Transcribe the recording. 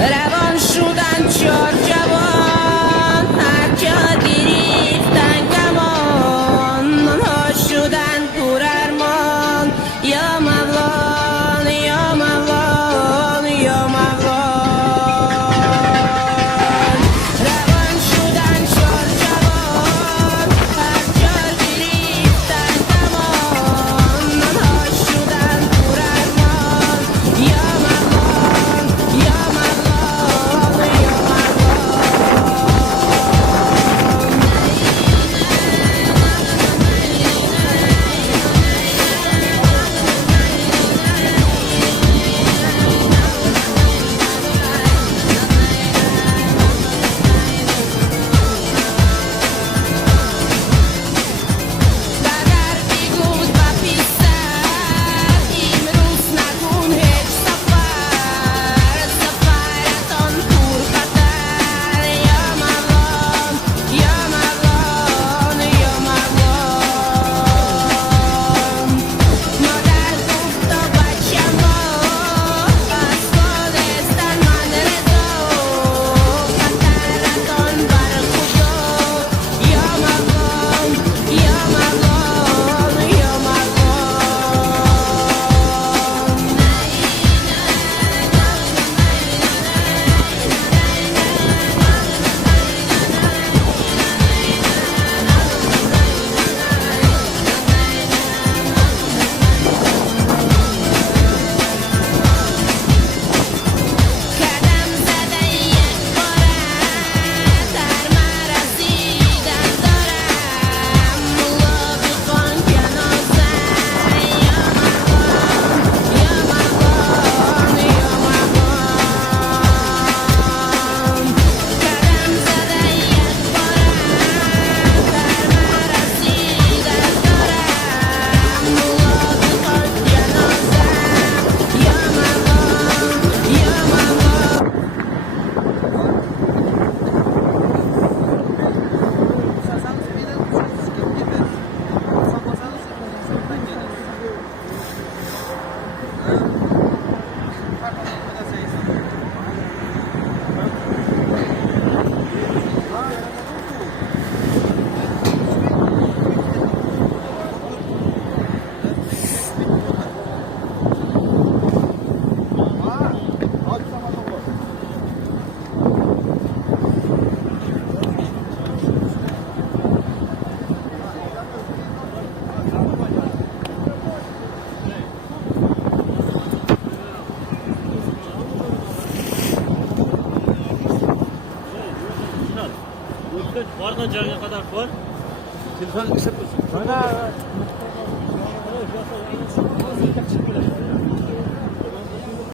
روان شدن چار جوان، هر جا گریختن کمان، آنها شدن پر ارمان. یا مولا یا مولا یا مولا. روان شدن چار جوان، هر جا گریختن کمان، آنها شدن پر ارمان. یا مولا یا مولا یا قدر بیگود و پیستر، امروز نکن هیچ سفر، سفرتان پر خطر. یا مولا یا مولا یا مولا. مادر گفت تا بچم با، از خودستان من رضا، خطرتان بر خدا. یا مولا یا مولا یا مولا. قدم زده یک باره، در مرزیدن دارم، مولا بخوان جنازه. یا مولا یا مولا یا مولا. قدم زده یک باره، در مرزیدن دارم، مولا بخوان جنازه. یا مولا یا مولا. Bardan jarga qadar bor. Telefon ishlab tursin.